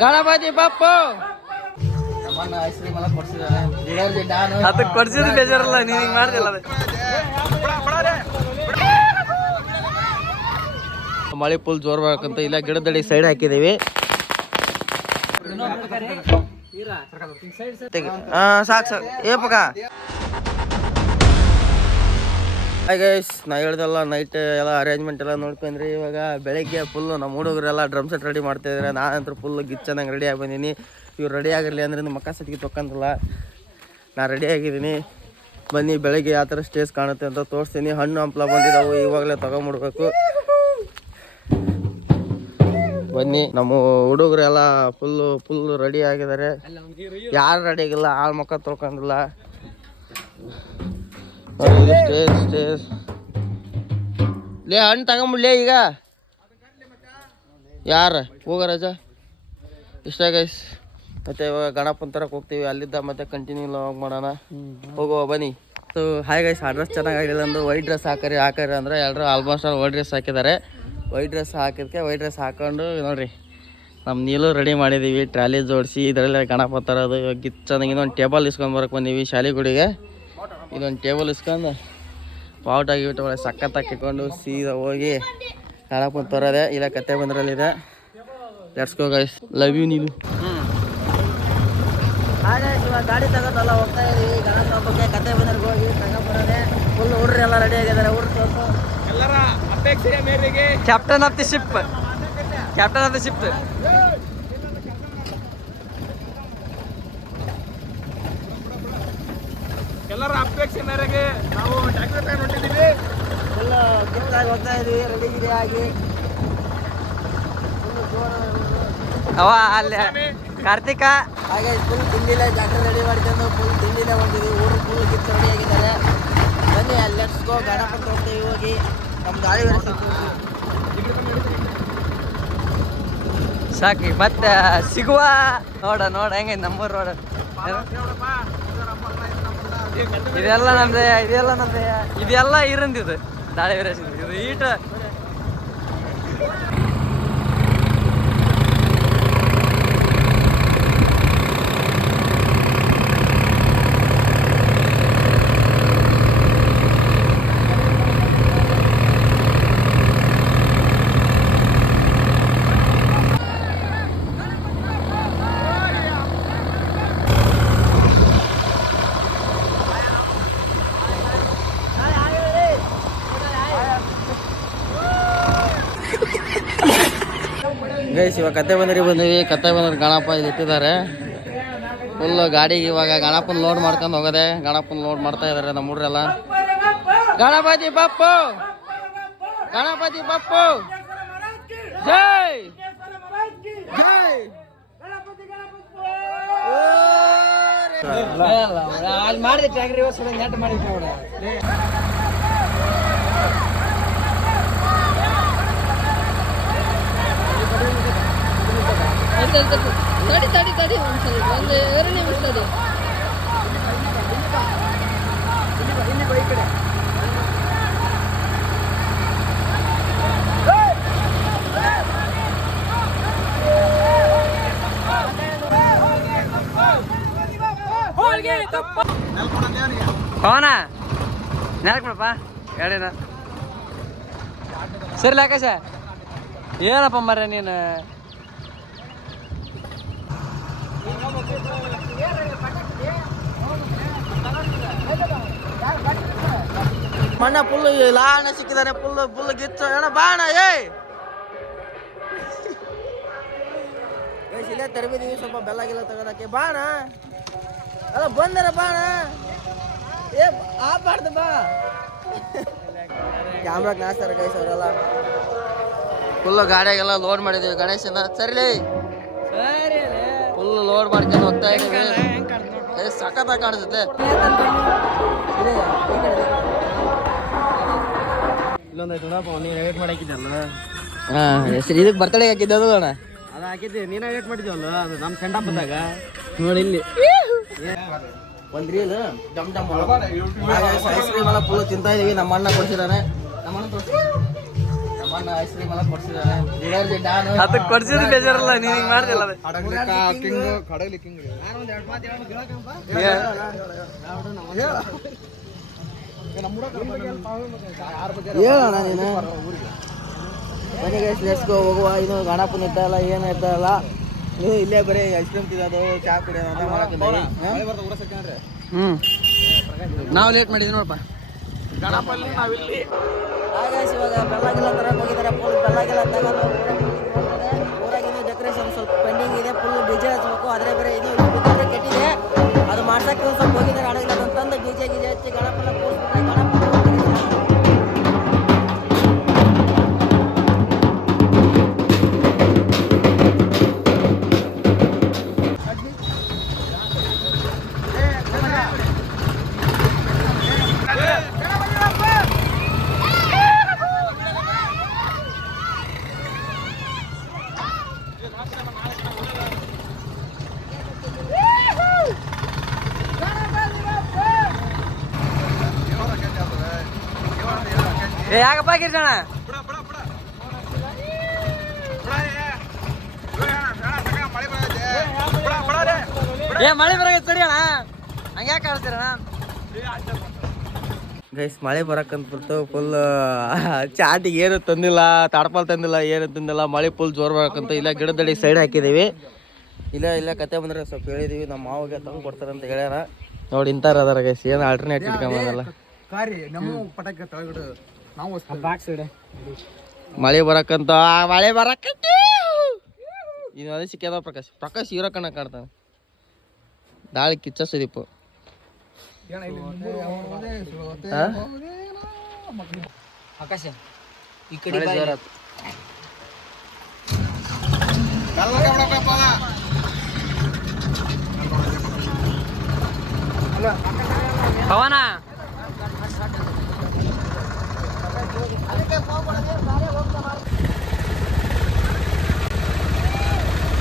ಗಣಪತಿ ಬಪ್ಪು ಅದಕ್ಕೆ ಕೊಡ್ಸಿದ್ರೆ ಬೇಜಾರಲ್ಲ ನೀನು ಹಿಂಗೆ ಮಾಡ್ದಿಲ್ಲ ಮಳೆ ಫುಲ್ ಜೋರ್ ಬರಕಂತ ಇಲ್ಲ ಗಿಡದಡಿ ಸೈಡ್ ಹಾಕಿದೀವಿ ಸಾಕು ಸಾಕು ಏಪಕ ಗೈಸ್ ನಾ ಹೇಳ್ದಲ್ಲ ನೈಟ್ ಎಲ್ಲ ಅರೇಂಜ್ಮೆಂಟ್ ಎಲ್ಲ ನೋಡ್ಕೊಂಡ್ರಿ ಇವಾಗ ಬೆಳಗ್ಗೆ ಫುಲ್ಲು ನಮ್ಮ ಹುಡುಗರೆಲ್ಲ ಡ್ರಮ್ ಸೆಟ್ ರೆಡಿ ಮಾಡ್ತಾಯಿದ್ದಾರೆ ನಾನಂತೂ ಫುಲ್ಲು ಗಿಚ್ಚಂದಂಗೆ ರೆಡಿ ಆಗಿ ಬಂದೀನಿ ಇವ್ರು ರೆಡಿ ಆಗಿರಲಿ ಅಂದ್ರೆ ಮಕ್ಕ ಸತಿಗೆ ತೊಕ್ಕಂತಲ್ಲ ನಾ ರೆಡಿ ಆಗಿದ್ದೀನಿ ಬನ್ನಿ ಬೆಳಗ್ಗೆ ಯಾವ ಥರ ಸ್ಟೇಜ್ ಕಾಣುತ್ತೆ ಅಂತ ತೋರಿಸ್ತೀನಿ ಹಣ್ಣು ಹಂಪ್ಲ ಬಂದಿದ್ದಾವೆ ಇವಾಗಲೇ ತೊಗೊಂಬಿಡ್ಬೇಕು ಬನ್ನಿ ನಮ್ಮ ಹುಡುಗರು ಎಲ್ಲ ಫುಲ್ಲು ರೆಡಿ ಆಗಿದ್ದಾರೆ ಯಾರು ರೆಡಿ ಆಗಿಲ್ಲ ಆಳ್ ಮಕ್ಕ ತೊಳ್ಕೊಂಡಿಲ್ಲ ಸ್ಟೇಜ್ ಲೇ ಹಣ್ಣು ತಗೊಂಬಿಡ್ಲೇ ಈಗ ಯಾರು ಹೋಗ ರಜ ಇಷ್ಟ ಗೈಸ್ ಮತ್ತೆ ಇವಾಗ ಗಣಪನ ತರಕ್ಕೆ ಹೋಗ್ತೀವಿ ಅಲ್ಲಿದ್ದ ಮತ್ತೆ ಕಂಟಿನ್ಯೂ ಲಾಗ್ ಮಾಡೋಣ ಹೋಗುವ ಬನ್ನಿ ಸೊ ಹಾಯ್ ಗೈಸ್ ಆ ಡ್ರೆಸ್ ಚೆನ್ನಾಗಿಲ್ಲ ಅಂದ್ರೆ ವೈಟ್ ಡ್ರೆಸ್ ಹಾಕರಿ ಅಂದ್ರೆ ಎಲ್ಲರೂ ಆಲ್ಮೋಸ್ಟ್ ಆಲ್ ವೈಟ್ ಡ್ರೆಸ್ ಹಾಕಿದ್ದಾರೆ ವೈಟ್ ಡ್ರೆಸ್ ಹಾಕಿದ್ಕೆ ವೈಟ್ ಡ್ರೆಸ್ ಹಾಕೊಂಡು ನೋಡಿರಿ ನಮ್ಮ ನೀಲು ರೆಡಿ ಮಾಡಿದ್ದೀವಿ ಟ್ರಾಲಿ ಜೋಡಿಸಿ ಇದರಲ್ಲೇ ಗಣಪ ತರೋದು ಗಿಚ್ಚಂದಂಗೆ ಇನ್ನೊಂದು ಟೇಬಲ್ ಇಸ್ಕೊಂಡು ಬರೋಕೆ ಬಂದೀವಿ ಶಾಲೆಗುಡಿಗೆ ಇದೊಂದು ಟೇಬಲ್ ಇಸ್ಕೊಂಡು ಪಾವುಟಾಗಿ ಬಿಟ್ಟು ಒಳ್ಳೆ ಸಖತ್ತಾಗಿ ಇಟ್ಕೊಂಡು ಸೀದಾ ಹೋಗಿ ಗಣಪನ ತರೋದೆ ಇಲ್ಲ ಕತೆ ಬಂದ್ರಲ್ಲಿದೆ let's go guys love you ನೀನು ಹಾಗೆ ಇವಾಗ ಗಾಡಿ ತಗೊಂಡೆಲ್ಲ ಹೋಗ್ತಾ ಇದೀವಿ ಗಣಪನ ಬಗ್ಗೆ ಕತೆ ಬಂದ್ರಿಗೆ ಹೋಗಿ ತಗೊಂಡ್ಬರೋದೆ ಫುಲ್ ಹುಡ್ರಿ ಎಲ್ಲ ರೆಡಿ ಆಗಿದ್ದಾರೆ ಹುಡ್ರು ಎಲ್ಲರ ಅಪೇಕ್ಷೆಯ ಮೇರೆಗೆ ಕ್ಯಾಪ್ಟನ್ ಆಫ್ ದಿ ಶಿಪ್ ಎಲ್ಲರ ಅಪೇಕ್ಷೆ ಮೇರೆಗೆ ನಾವು ಟ್ಯಾಕ್ಟರ್ ತಗೊಂಡು ಹೊಂಟಿದ್ದೀವಿ ಫುಲ್ ಗಿಫ್ಟಾಗಿ ಹೋಗ್ತಾ ಇದೀವಿ ರೆಡಿ ಗಿಡಿ ಆಗಿ ಅವ ಅಲ್ಲಿ ಕಾರ್ತಿಕ ಹಾಗೆ ಫುಲ್ ದಿಲ್ಲಿಲೇ ಟ್ಯಾಕ್ಟರ್ ರೆಡಿ ಮಾಡ್ಕೊಂಡು ಫುಲ್ ದಿಲ್ಲಿಲೇ ಹೊಂಟಿದ್ದೀವಿ ಊರು ಫುಲ್ ಗಿಫ್ಟ್ ರೆಡಿ ಆಗಿದ್ದಾರೆ ಬನ್ನಿ ಅಲ್ಲಿ ಲೆಟ್ಸ್ ಗೋ ಗಣಪನ ಹೋಗ್ತೀವಿ ಹೋಗಿ ನಮ್ಮ ಗಾಡಿ ಸಾಕಿ ಮತ್ತೆ ಸಿಗುವ ನೋಡ ಹೆಂಗೆ ನಮ್ಮೂರು ರೋಡ್ ಇದೆಲ್ಲ ನಮ್ದೆ ಇದೆಲ್ಲ ಇರಂದಿದು ದಾಳಿ ವೀರೇಶ್ ಇದು ಈಟ ಗೈಸ್ ಇವಾಗ ಕತೆ ಬಂದಿವಿ ಕತೆ ಗಣಪ ಇಲ್ಲಿ ಇಟ್ಟಿದ್ದಾರೆ ಫುಲ್ ಗಾಡಿಗೆ ಇವಾಗ ಗಣಪನ ಲೋಡ್ ಮಾಡ್ಕೊಂಡು ಹೋಗೋದೆ ಗಣಪನ ಲೋಡ್ ಮಾಡ್ತಾ ಇದಾರೆ ನಮ್ಮ ಹುಡ್ರೆಲ್ಲ ಗಣಪತಿ ಬಪ್ಪು ಜೈ ಅಲ್ಲಿ ಮಾಡಿದೆ ಟ್ಯಾಕ್ರಿ ನೆಟ್ ಮಾಡಿದ್ರೆ ತಡಿ ಒಂದ್ಸಲ ಒಂದು 2 ನಿಮಿಷ ತಡಿ ಪವನ ನೆಲಕ್ಕೆ ಬಿಡಪ್ಪ ಗಾಡಿನ ಸರಿ ಆಕಾಶ ಏನಪ್ಪ ಮರ್ರೆ ನೀನು ಮಣ್ಣ ಫುಲ್ ಲಾಣ ಸಿಕ್ಕಿದಾನೆ ಫುಲ್ ಗಿಚ್ಚು ಅಣ್ಣ ಬಾಣ ಇಲ್ಲೇ ತರಬಿದೀವಿ ಸ್ವಲ್ಪ ಬೆಲ್ಲಾಗಿಲ್ಲ ತಗೋದಕ್ಕೆ ಬಾಣ ಅಲ್ಲ ಬಂದರ ಬಾಣ ಆಪಾಡ್ದು ಬಾ ಕ್ಯಾಮ್ರಾಗ ನಾಸ್ತಾರ ಗೈಸ್ ಅವರೆಲ್ಲ ಫುಲ್ ಗಾಡಿಯಾಗೆಲ್ಲ ಲೋಡ್ ಮಾಡಿದೀವಿ ಗಣೇಶನ ಸರಿಲಿ ಫುಲ್ ಲೋಡ್ ಮಾಡ್ಕೊಂಡು ಹೋಗ್ತಾ ಇದೀವಿ ಸಖತ್ತಾಗಿ ಕಾಣಿಸುತ್ತೆ ಇಲ್ಲೊಂದಾಯ್ತು ನೋಡಪ್ಪ ನೀನು ವೇಟ್ ಮಾಡಾಕಿದ್ದಲ್ಲ ಹೆಸರು ಇದಕ್ಕೆ ಬರ್ತಡೇ ಹಾಕಿದ್ದೆ ಅದು ಅಣ್ಣ ಅದು ಹಾಕಿದ್ದೆ ನೀನು ವೇಟ್ ಮಾಡಿದ್ವಲ್ಲ ಅದು ನಮ್ಮ ಸೆಂಡಪ್ ಬಂದಾಗ ನೋಡಿ ಇಲ್ಲಿ ಒಂದು ರೀಲ್ ಡಮ್ ಐಸ್ ಕ್ರೀಮ್ ಎಲ್ಲ ಫುಲ್ ತಿಂತಾ ಇದೀವಿ ನಮ್ಮ ಅಣ್ಣ ಕೊಡ್ಸಿದಾನೆ ನಮ್ಮ ಅಣ್ಣ ಐಸ್ ಕ್ರೀಮ್ ಎಲ್ಲ ಕೊಡ್ಸಿದಾನೆ. ಅದಕ್ಕೆ ಕೊಡ್ಸಿದ್ರೆ ಬೇಜಾರಲ್ಲ, ನೀನು ಹಿಂಗೆ ಮಾಡ್ದಿಲ್ಲ ಅದು. ಹೇಳೋಣ ನೀನು ಮನೆಗೆ ಲೆಟ್ಸ್ ಗೋ ಹೋಗುವ. ಇನ್ನು ಗಣಪನ ಇರ್ತಲ್ಲ ಏನು ಇರ್ತಲ್ಲ, ನೀವು ಇಲ್ಲೇ ಬರೀ ಐಸ್ ಕ್ರೀಮ್ ತಿನ್ನೋದು ಚಾ ಕುಡಿಯೋದು ಅಂತ ಮಾಡಕ್ಕಿದ್ದೀವಿ. ನಾವು ಲೇಟ್ ಮಾಡಿದ್ವಿ ನೋಡಪ್ಪ. ಗಣಪಲ್ಲಿ ನಾವಿಲ್ಲಿ ಹಾಗಾಗಿ ಇವಾಗ ಬೆಳ್ಳಗೆಲ್ಲ ತರಕ್ಕೆ ಹೋಗಿದ್ದಾರೆ. ಫುಲ್ ಬೆಳ್ಳಗೆಲ್ಲ ತಗೊಂಡು ಊರಾಗಿನ ಡೆಕೋರೇಷನ್ ಸ್ವಲ್ಪ ಪೆಂಡಿಂಗ್ ಇದೆ. ಫುಲ್ ಡಿಜೆ ಹಚ್ಬೇಕು. ಆದರೆ ಬೇರೆ ಇದು ಕೆಟ್ಟಿದೆ, ಅದು ಮಾಡ್ಸಕ್ಕೆ ಒಂದು ಸ್ವಲ್ಪ ಹೋಗಿದ್ದಾರೆ. ಅಡಗಿಲ್ಲ ಅಂತಂದು ಡಿಜೆ ಗಿಜೆ ಹಚ್ಚಿ ಗಣಪನ ಕೂರಿಸ್ಬಿಟ್ರೆ ಗಣಪ ಯಾಕಪ್ಪ ಗಿರ್ಜಣ ಮಳೆ ಬರಕ್ಕೆ ಸರಿ ಅಣ್ಣ, ಹಂಗೆ ಯಾಕೆ ಆಡ್ತೀರಣ್ಣ? ಗೈಸ್ ಮಳೆ ಬರಕ್ಕಂತ ಬಿಡ್ತು. ಫುಲ್ ಚಾಟಿಗೆ ಏನು ತಂದಿಲ್ಲ, ತಾಡ್ಪಾಲ್ ತಂದಿಲ್ಲ, ಏನು ತಂದಿಲ್ಲ. ಮಳೆ ಫುಲ್ ಜೋರು ಬರಕ್ಕಂತ ಇಲ್ಲ ಗಿಡದಡಿ ಸೈಡ್ ಹಾಕಿದ್ದೀವಿ. ಇಲ್ಲ ಕತೆ ಬಂದರೆ ಸ್ವಲ್ಪ ಹೇಳಿದೀವಿ. ನಮ್ಮ ಮಾವಿಗೆ ತಂದು ಕೊಡ್ತಾರಂತ ಹೇಳ್ಯಾರ. ನೋಡಿ ಇಂಥವ್ರು ಅದಾರ ಗೈಸ್, ಏನು ಆಲ್ಟರ್ನೇಟ್ ಇಟ್ಕೊಂಬಂದಲ್ಲ. ಮಳೆ ಬರಕ್ಕಂತ ಇನ್ನು ಅದೇ ಸಿಕ್ಕ್ಯದ ಪ್ರಕಾಶ್ ಹೀರೋ ಕಣ್ಣ ಕಾಡ್ತಾನೆ. ದಾಳಿ ಕಿಚ್ಚ ಸುದೀಪ್ ಆಕಾಶ ಈ ಕಡೆ ಪವನ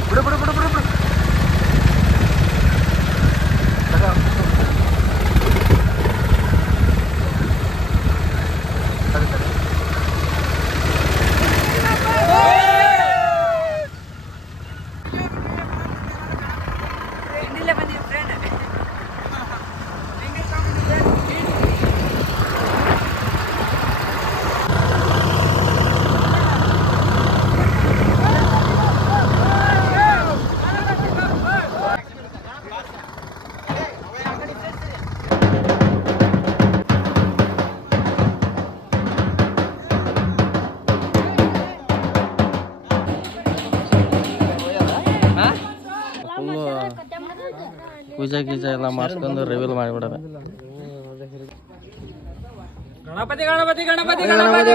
ಬಿಡು ಬಿಡು ಬಿಡು ಬಿಡು ಬಿಡು. ಪೂಜೆ ಗೀಜೆ ಎಲ್ಲ ಮಾಡಿಸ್ಕೊಂಡು ರಿವೀಲ್ ಮಾಡಿಬಿಡೋದು. ಗಣಪತಿ ಗಣಪತಿ ಗಣಪತಿ ಗಣಪತಿ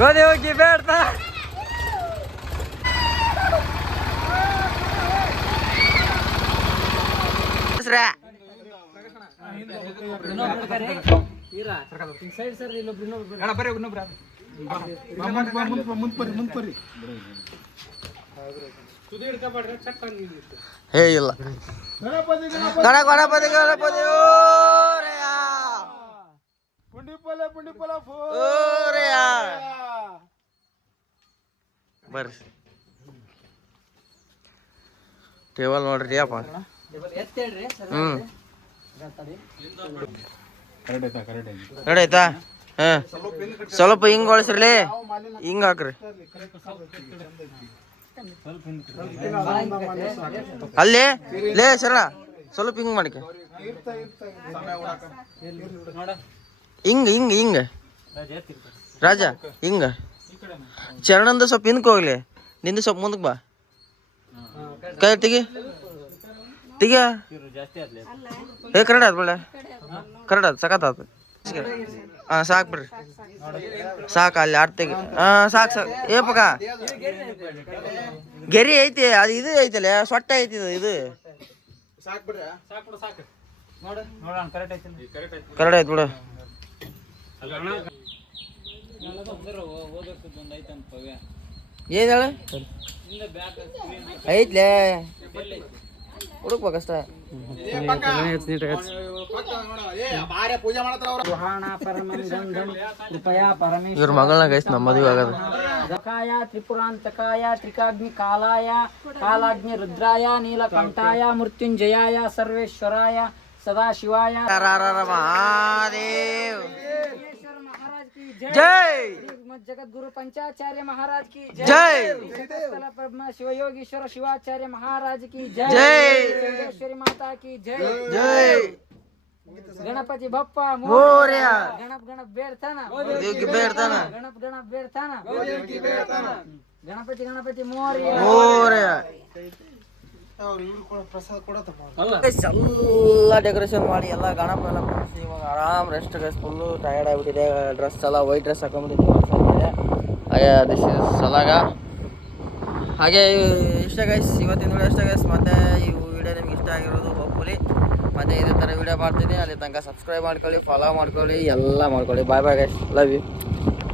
ಗೋಧಿ ಹೋಗಿ ಬೇಡ್ತಾ ಹೇ ಇಲ್ಲ ಗಣಪತಿ ಗಣಪತಿ ಬರ್ರಿ ಟೇಬಲ್ ನೋಡ್ರಿ ಅಪ್ಪ. ರೆಡಿ ಆಯ್ತಾ? ಹಾಂ ಸ್ವಲ್ಪ ಹಿಂಗೆ ಒಳಸ್ರಿ, ಹಿಂಗೆ ಹಾಕ್ರಿ. ಅಲ್ಲಿ ಲೇ ಶರಣ ಸ್ವಲ್ಪ ಹಿಂಗೆ ಮಾಡಿಕ, ಹಿಂಗೆ ಹಿಂಗೆ ಹಿಂಗೆ ರಾಜ ಹಿಂಗೆ. ಚರಣಂದು ಸ್ವಲ್ಪ ಹಿಂದಕ್ಕೆ ಹೋಗ್ಲಿ, ನಿಂದು ಸ್ವಲ್ಪ ಮುಂದಕ್ಕೆ ಬಾ. ಕೈ ತೆಗಿ. ತಿಗ ಜಾಸ್ತಿ ಆದ್ಲೆ ಏ ಕನ್ನಡ ಆತ್ ಬಿಡ ಕನ್ನಡ ಆತ್ ಸಖತ್ ಆತ್ ಹಾಂ ಸಾಕು ಬಿಡ್ರಿ ಸಾಕು ಅಲ್ಲಿ ಆಡ್ತಿಗೆ ಸಾಕು ಸಾಕು ಏ ಪಕ್ಕ ಗೆರಿ ಐತಿ ಅದು ಇದು ಐತಲ್ಲ ಸೊಟ್ಟ ಐತಿ ಇದು ನೋಡೋಣ ಕರೆಕ್ಟ್ ಐತಿ ಕನ್ನಡ ಐತಿ ಬಿಡು ಏನ್ ಹೇಳ ಐತ್ಲೇ ಹುಡುಕ್ಬೇಕಷ್ಟ ಇವ್ರ ಮಗಳನ್ನ ಗೈಸ್ ನಮ್ಮ ಮದುವೆ ಆಗದ ದಕಾಯ ತ್ರಿಪುರಾಂತಕಾಯ ತ್ರಿಕಾಗ್ನಿ ಕಾಲಾಯ ಕಾಲಾಗ್ನಿ ರುದ್ರಾಯ ನೀಲಕಂಠಾಯ ಮೃತ್ಯುಂಜಯಾಯ ಸರ್ವೇಶ್ವರಾಯ ಸದಾಶಿವಾಯ ಮಹಾದೇವ್ महाराज की जय जगत गुरु पंचाचार्य महाराज की जय ब्रह्म शिवयोगीश्वर शिवाचार्य महाराज की जय चंदेश्वरी माता की जय जय गणपति बप्पा मोरया गणप गणप बेरताना बेरताना गणप गणप बेरताना गणपति गणपति मोरया मोरया ಎಲ್ಲ ಡೆಕೋರೇಷನ್ ಮಾಡಿ ಎಲ್ಲ ಗಣಪ ಎಲ್ಲ ಕೂರಿಸಿ ಇವಾಗ ಆರಾಮ್ ರೆಸ್ಟ್ ಗೈಸ್ ಫುಲ್ಲು ಟಯರ್ಡ್ ಆಗಿಬಿಟ್ಟಿದೆ ಡ್ರೆಸ್ ಎಲ್ಲ ವೈಟ್ ಡ್ರೆಸ್ ಹಾಕೊಂಡ್ಬಿಟ್ಟಿದ್ದೆ ಹಾಗೆ ದಿಸ್ ಇಸ್ ಸಲಾಗ ಹಾಗೆ ಇಷ್ಟ ಗೈಸ್ ಇವತ್ತಿನ ವಿಡಿಯೋ ಇಷ್ಟ ಗೈಸ್ ಮತ್ತೆ ಈ ವಿಡಿಯೋ ನಿಮ್ಗೆ ಇಷ್ಟ ಆಗಿರೋದು ಹೋಪ್ಫುಲಿ ಮತ್ತೆ ಇದೇ ಥರ ವಿಡಿಯೋ ಮಾಡ್ತೀನಿ ಅಲ್ಲಿ ತನಕ ಸಬ್ಸ್ಕ್ರೈಬ್ ಮಾಡ್ಕೊಳ್ಳಿ ಫಾಲೋ ಮಾಡ್ಕೊಳ್ಳಿ ಎಲ್ಲ ಮಾಡ್ಕೊಳ್ಳಿ ಬಾಯ್ ಬಾಯ್ ಗೈಸ್ ಲವ್ ಯು